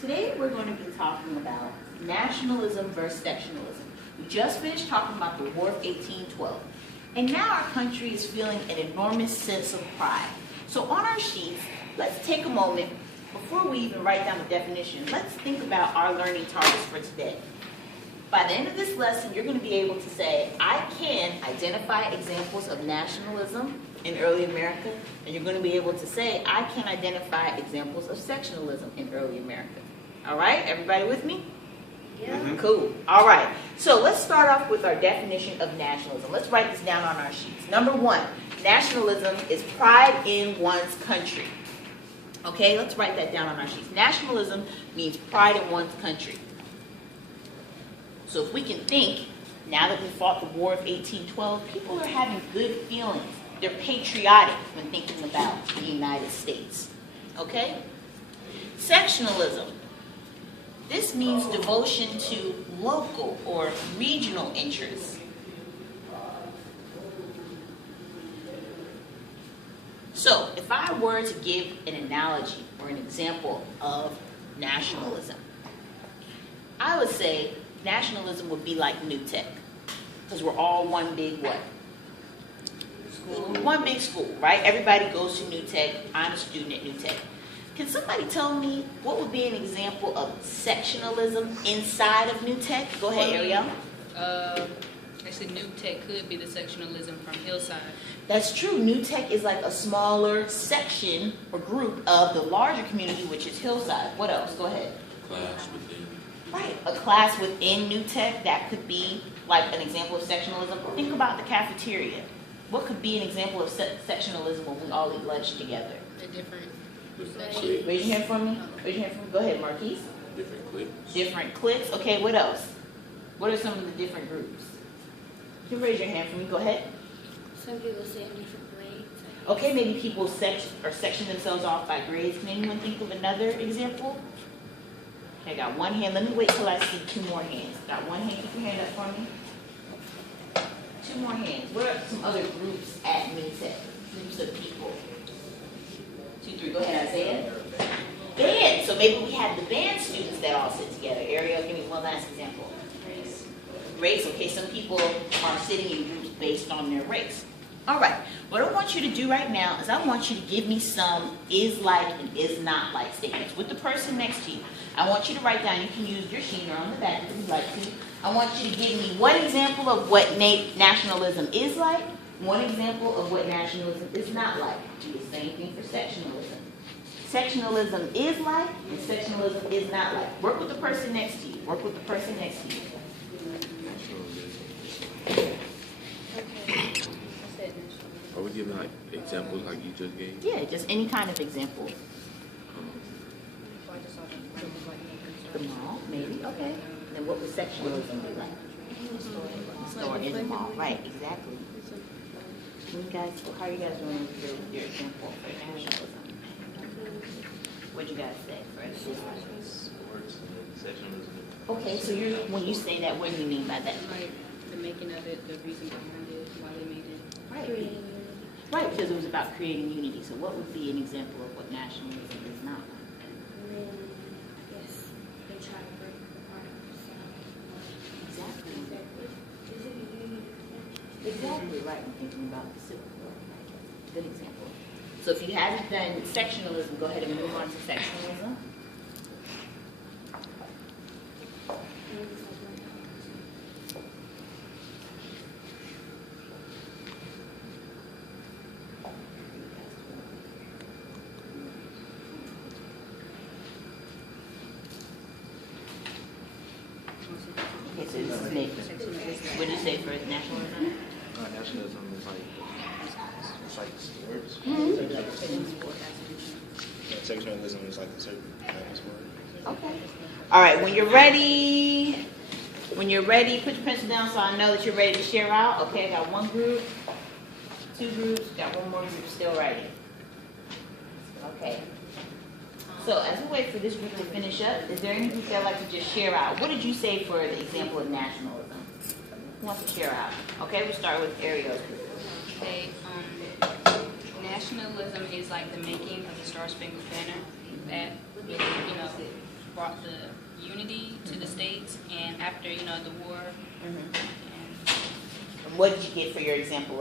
Today we're going to be talking about nationalism versus sectionalism. We just finished talking about the War of 1812. And now our country is feeling an enormous sense of pride. So on our sheets, let's take a moment, before we even write down the definition, let's think about our learning targets for today. By the end of this lesson, you're going to be able to say, I can identify examples of nationalism in early America, and you're going to be able to say, I can identify examples of sectionalism in early America. All right, everybody with me? Yeah. Cool. All right, so let's start off with our definition of nationalism. Let's write this down on our sheets. Number one, nationalism is pride in one's country. Okay, let's write that down on our sheets. Nationalism means pride in one's country. So if we can think, now that we fought the War of 1812, people are having good feelings. They're patriotic when thinking about the United States. Okay? Sectionalism. This means devotion to local or regional interests. So if I were to give an analogy or an example of nationalism, I would say nationalism would be like New Tech, because we're all one big what? School. One big school, right? Everybody goes to New Tech. I'm a student at New Tech. Can somebody tell me what would be an example of sectionalism inside of New Tech? Go ahead, Ariel. Actually, New Tech could be the sectionalism from Hillside. That's true. New Tech is like a smaller section or group of the larger community, which is Hillside. What else? Go ahead. Class within. Right, a class within New Tech, that could be like an example of sectionalism. Think about the cafeteria. What could be an example of sectionalism when we all eat lunch together? The different Cliques. Raise your hand for me. Raise your hand for me. Go ahead, Marquise. Different cliques. Different cliques. Okay, what else? What are some of the different groups? You can raise your hand for me. Go ahead. Some people say in different grades. Okay, maybe people section themselves off by grades. Can anyone think of another example? Okay, I got one hand. Let me wait till I see two more hands. Got one hand. Keep your hand up for me. Two more hands. What are some other groups at New Tech? Groups of people. 2, 3. Go ahead, Isaiah. Band. So maybe we have the band students that all sit together. Ariel, give me one last example. Race. Okay, some people are sitting in groups based on their race. All right. What I want you to do right now is I want you to give me some is like and is not like statements with the person next to you. I want you to write down. You can use your sheet or on the back if you'd like to. I want you to give me one example of what nationalism is like, one example of what nationalism is not like. Do the same thing for sectionalism. Sectionalism is like, and sectionalism is not like. Work with the person next to you. Work with the person next to you. Are we giving like examples like you just gave? Yeah, just any kind of example. The mall, maybe. Okay. Then what would sectionalism be like? Store in the mall. Right, exactly. How are you guys doing with your example for nationalism? What'd you guys say first? Okay, so when you say that, what do you mean by that? like the making of it, the reason behind it, why they made it. Right. Right, because it was about creating unity. So what would be an example of what nationalism is not? Yes, they try to break apart. Exactly. Is it unity? Exactly right. I'm thinking about the Civil War. Good example. So if you haven't done sectionalism, go ahead and move on to sectionalism. Okay, so this is Nate. What did you say for nationalism? Nationalism is like sports. Sectionalism is like a certain type of sport. Okay. All right. When you're ready, put your pencil down so I know that you're ready to share out. Okay, I got one group, two groups, got one more group still writing. Okay. So as we wait for this group to finish up, is there any group that would like to just share out? What did you say for the example of nationalism? Who wants to share out? Okay, we'll start with Ariel's group. Okay, nationalism is like the making of the Star Spangled Banner that really, brought the unity to the states, and after, the war, Mhm. and And what did you get for your example of